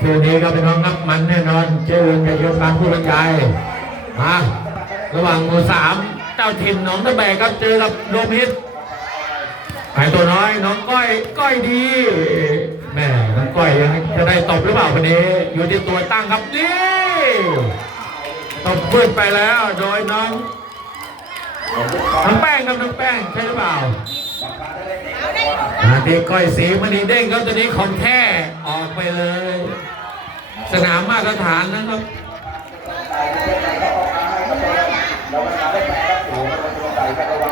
คืนนี้ก็เป็นน้องนับมันแน่นอน เจอกันกับโยมการผู้บรรยายมาระหว่างหมู่สามเจ้าถิ่นหนองตะแบกครับเจอกับโดมฮิตไอ้ตัวน้อยน้องก้อยก้อยดีแม่น้องก้อยยังจะได้ตบหรือเปล่าคนนี้ อยู่ที่ตัวตั้งครับนี่ตบพื้นไปแล้วโดยน้องน้องแป้งครับน้องแป้งใช่หรือเปล่านาทีก้อยสีมณีเด้งครับตอนนี้ของแท้ออกไปเลย สนามมาตรฐานนะครับ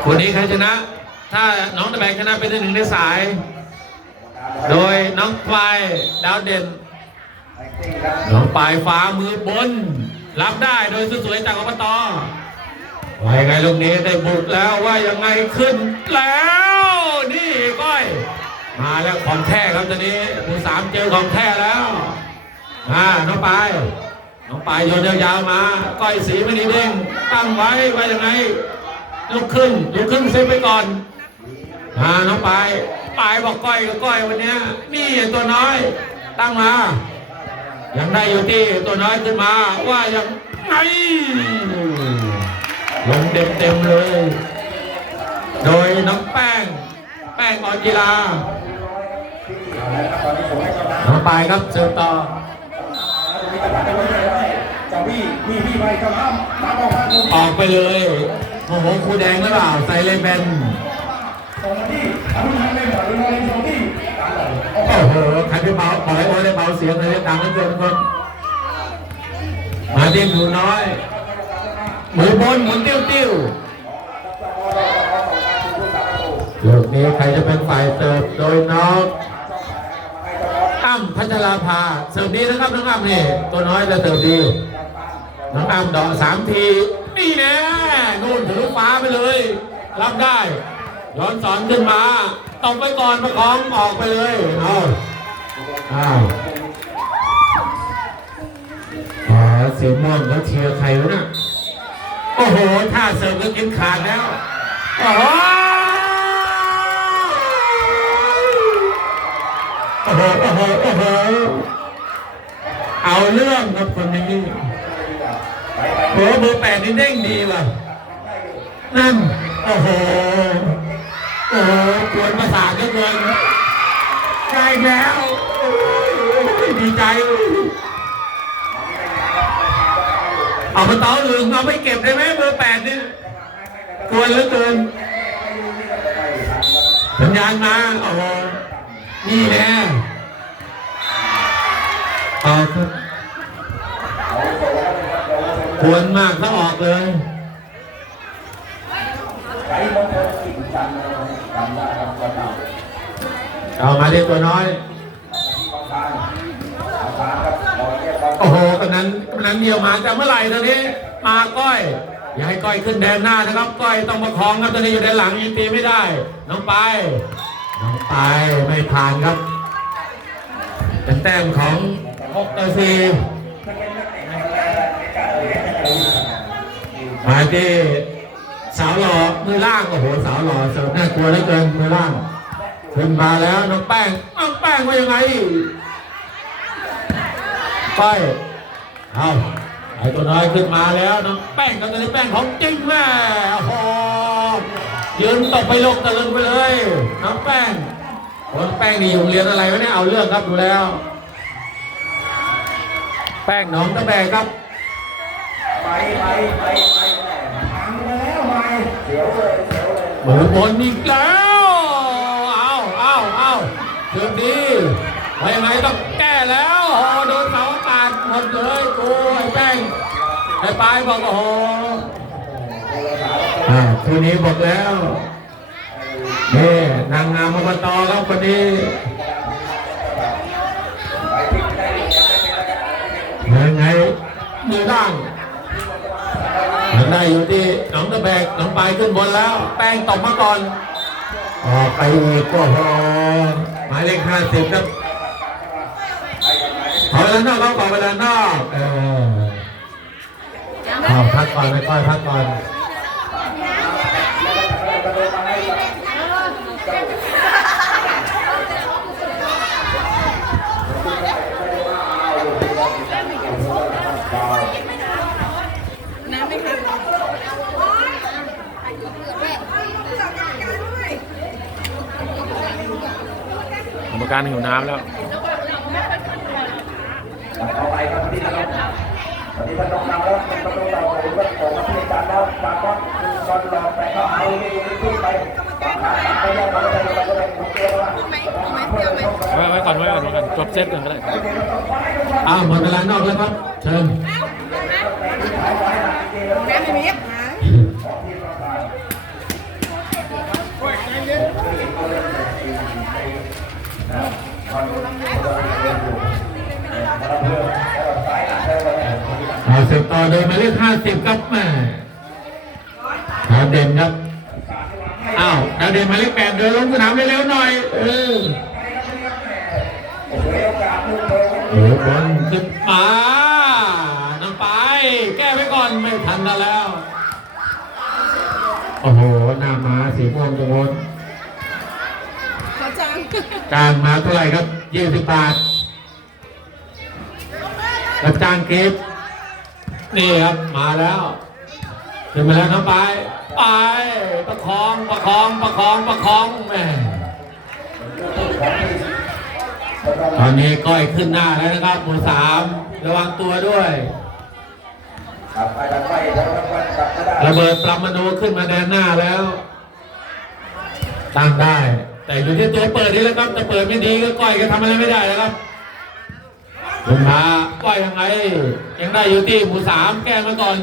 คนนี้ใครชนะ ถ้าน้องตะแบกชนะเป็นที่หนึ่งในสาย โดยน้องปลายดาวเด่น น้องปลายฟ้ามือบน รับได้โดยสวยๆจากอบตว่ายังไงลูกนี้ได้บุกแล้วว่ายังไงขึ้นแล้ว นี่ก้อย มาแล้วของแท้ครับตอนนี้หมู่สามเจอของแท้แล้ว อ่าน้องปายน้องปายโยนยาวๆมาก้อยสีไม่ดีเด้งตั้งไว้ว่ายังไงลุกขึ้นลุกขึ้นเซฟไปก่อนอ่าน้องปายปายบอกก้อยกับก้อยวันนี้นี่ตัวน้อย ตั้งมายังได้อยู่ที่ตัวน้อยขึ้นมา ว่ายังไงลงเต็มเต็มๆเลย โดยน้องแป้ง แป้งออนกีฬาน้องปายครับเชิญต่อ ออกมาตรงออกไปเลยโอ้โหครูแดงหรือเปล่าใส่เลยแบนตรงที่ทำให้เล่นแบบเล่นตรงที่การเลยโอ้โหใครไปเบาขอให้โอ้ได้เบาเสียงเลยดังเหลือเกินทุกคนมาดิ้นหนูน้อยหมุนบนหมุนติ้วติ้วลูกนี้ใครจะเป็นฝ่ายเติบโดยน้อง อ้ำพัชราภาเสิร์ฟดีนะครับน้องอ้ำนี่ตัวน้อยจะเสิร์ฟดีน้องอ้ำดอกสามทีนี่แน่นู่นถึงฟ้าไปเลย รับได้ย้อนสอนขึ้นมาตบไปก่อนประคองออกไปเลยเอาอ้าวอ๋อสีม่วงเขาเชียร์ใครวะเนี่ยโอ้โหท่าเสร์ฟก็กินขาดแล้วโอ้โหโอ้โหโอ้โหโอ้โหเอาเรื่องครับคนนี้โอ้เบอร์แปดนี่เด้งดีว่ะนั่นโอ้โหโอ้โหกวนประสาทก็เกินใกล้แล้วดีใจเอามาต่ออื่นเอาไปเก็บได้ไหมเบอร์แปดนี่กวนเหลือเกินสัญญาณมาโอ้โห นี่แน่เอาครับควรมากถ้าออกเลยใช้มงคลสิ่งจันทร์จำได้ครัวันนี้เอามาเรียกตัวน้อยต้องการต้องการครับเราเรียกว่าโอ้โหกำนันนันเดียวมาจากเมื่อไหร่ตอนนี้ มาก้อยอย่าให้ก้อยขึ้นแดนหน้านะครับ ก้อยต้องประคองครับตอนนี้อยู่แดนหลังยังตีไม่ได้ น้องไป น้องปายไม่ผ่านครับ เป็นแต้มของฮกตอซีมาที่สาวหล่อมือล่างโอ้โหสาวหล่อเสิร์ฟน่ากลัวเหลือเกินมือล่างขึ้นมาแล้วน้องแป้งน้องแป้งว่ายังไงไปเอาไอ้ตัวน้อยขึ้นมาแล้วน้องแป้งกับตัวนี้แป้งของจริงแม่โอ้โห ยืนตกไปลงตะลึงไปเลยน้องแป้งคนแป้งนี่อยู่โรงเรียนอะไรวะเนี่ยเอาเรื่องครับดูแล้ว แป้งน้องตะแบกครับ ไปไปไปไปพังไปแล้วไปเสียวเลยเสียวเลยมือบนอีกแล้วเอาเอาเอาเกือบดีว่ายังไงต้องแก้แล้วโอ้โดนเสาอากาศหมดเลยโอ้ยแป้งไอ้ปลายบอกโอ้โหอ่า คืนนี้บอกแล้วนี่นางงามอบตครับคนนี้ยังไงมือด่างยังได้อยู่ที่หนองตะแบกหนองปลายขึ้นบนแล้ว แป้งตกมาก่อนออกไปอีกก็พอหมายเลขห้าสิบครับขอเวลานอกครับขอเวลานอกเออเอาพักก่อนไม่ค่อยพักก่อน การหิวน้ำแล้วเอาไปครับวันนี้ท่านวันนี้ท่านต้องนำแล้วต้องนำเราผมก็ผมก็ที่จัดแล้วปากก้อนก้อนรอไปเข้าเอาไม่ดูขึ้นไปบางครั้งไปแล้วมันก็ไปก็ไปผมเตือนว่าไว้ไว้ก่อนไว้ก่อนไว้ก่อนจบเซตก่อนก็ได้อ้าวหมดเวลานอกแล้วครับเชิญแม่ไม่มี ต่อโดยหมายเลขห้าสิบครับแม่ดาวเด่นครับ อ้าวดาวเด่นหมายเลขแปดเดินลงสนามเร็วๆหน่อยเออโอ้โหบอลขึ้นมาน้ำไป แก้ไว้ก่อนไม่ทันกันแล้ว โอ้โห หน้ามาสีม่วงตรงโน้นขอจังกลางมาเท่าไหร่ครับยี่สิบบาทกระจางเก็บ นี่ครับมาแล้วขึ้นมาแล้วน้ำไป ไปประคองประคองประคองประคองแม่ตอนนี้ก้อยขึ้นหน้าแล้วนะครับหมู่สามระวังตัวด้วยไปแล้วไปแล้วกลับไม่ได้ระเบิดปรมาณูขึ้นมาแดนหน้าแล้วตั้งได้ แต่อยู่ที่ตัวเปิดนี่แหล้วครับจะเปิดไม่ดีก็ก้อยก็ทำอะไรไม่ได้แล้วครับ คุณพาก้อยยังไงยังได้อยู่ที่หมู่สามแก้มาก่อน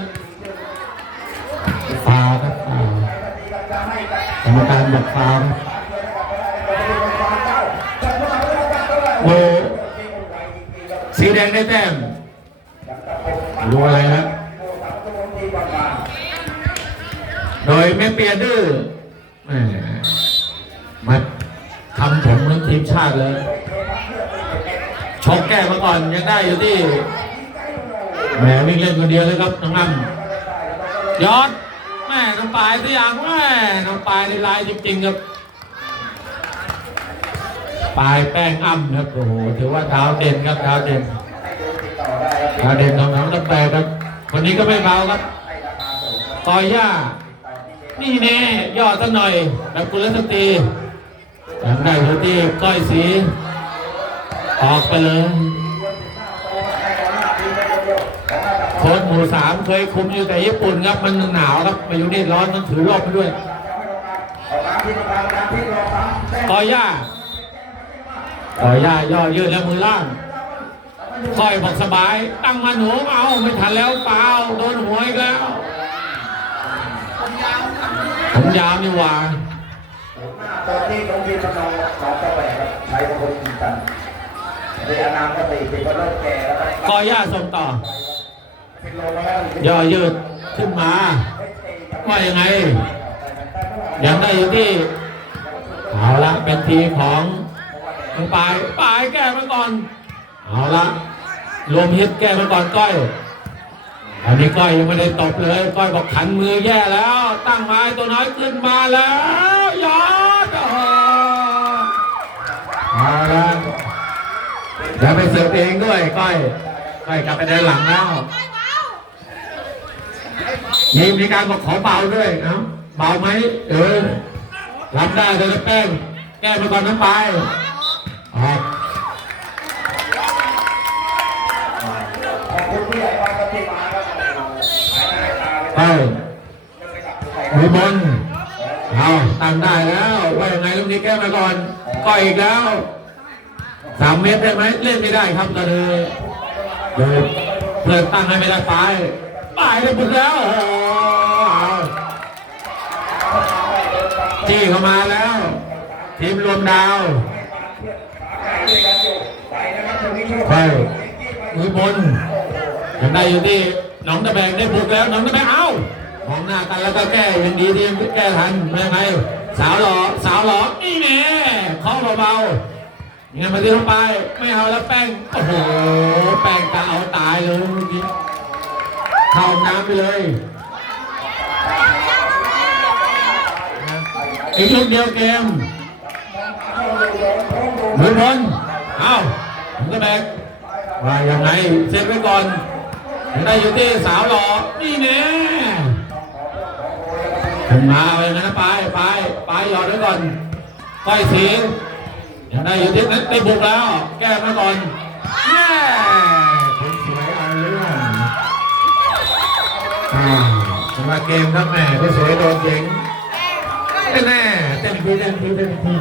ฟาวครับฟาวกรรมการบอกฟาวโอ้สีแดงได้แต้มรู้อะไรนะโดยไม่เปลี่ยนดื้อแหมมาทำผมเหมือนทีมชาติเลย ชกแก้มาก่อนยังได้อยู่ที่แหมวิ่งเล่นคนเดียวเลยครับน้องอ้ำยอดแม่น้องปลายตัวอย่างแม่น้องปลายในลายจริงๆครับปลายแป้งอ้ำครับโอ้โหถือว่าดาเด่นครับดาเด่นดาเด่นของน้องน้ำแปรครับคนนี้ก็ไม่เบาครับต่อย่านี่แน่ย่อสักหน่อยแบบกุลสตรีจำได้อยู่ที่ก้อยสี ออกไปเลยโค้ชหมู่สามเคยคุมอยู่แต่ญี่ปุ่นครับมันหนาวครับมาอยู่นี่ร้อนต้องถือร่มไปด้วยต่อย่าต่อย่าย่อยืดแล้วมือล่างค่อยบอกสบาย ตั้งมาหนูเอาไม่ทันแล้วเปล่าโดนหัวอีกแล้วผมยาวนี่หว่าตอนนี้ตรงที่น้องน้องเจ้าแหวนครับใช้คนจริงจัง ในอนาคตเป็นคนเริ่มแก่แล้วครับกอย่าส่งต่อ เป็นโลแล้วย่อยืดขึ้นมา ว่ายังไง ยังได้อยู่ที่ เอาละเป็นทีของทางปลายปลายแก้มาก่อน เอาละรวมฮิตแก้มาก่อนก้อยอันนี้ก้อยยังไม่ได้ตบเลยก้อยบอกขันมือแย่แล้ว ตั้งไม้ตัวน้อยขึ้นมาแล้วยอดโอ้โหเอาละ เดี๋ยวไปเสิร์ฟเองด้วยก้อยก้อยกลับไปเดินหลังแล้วมีมีการบอกขอเบาด้วยเอ้าเบาไหมเออรับได้เลยแป้งแก้มาก่อนน้ำไปออกขอบคุณผู้ใหญ่บ้านครับที่มาครับหายหน้าตาไปไปมือบนเอาตั้งได้แล้วว่ายังไงลูกนี้แก้มาก่อนก็อีกแล้ว สามเมตรได้ไหมเล่นไม่ได้ครับตอนนี้เดินเพื่อนตั้งให้ไม่ได้ไปไปได้บุญแล้วจี้เข้ามาแล้ว ทีมรวมดาวไปมือบนยังได้อยู่ที่หนองตะแบงได้บุกแล้วหนองตะแบงเอ้ามองหน้ากันแล้วก็แก้ยังดีที่ยังแก้ทันไม่ยังไงสาวหล่อสาวหล่อนี่แน่เคาเบาๆ ยังไงมาที่ลงไป ไม่เอาแล้วแป้ง โอ้โห แป้งกะเอาตายเลยเมื่อกี้เข้าน้ำไปเลยอีกลูกเดียวเกมมือบนเอาผมก็แบกว่ายังไงเซ็ตไว้ก่อนได้อยู่ที่สาวหล่อนี่แน่ขึ้นมาไปนะไปไปไปหยอดไว้ก่อนก้อยสี ยังได้อยู่ที่นั้นไปบุกแล้ว แก้มาก่อนแย่คุณสวยเอาเรื่องอ่าสำหรับเกมครับแม่คนสวยโดนเจ๋งแน่ๆเต็มที่เต็มที่เต็มที่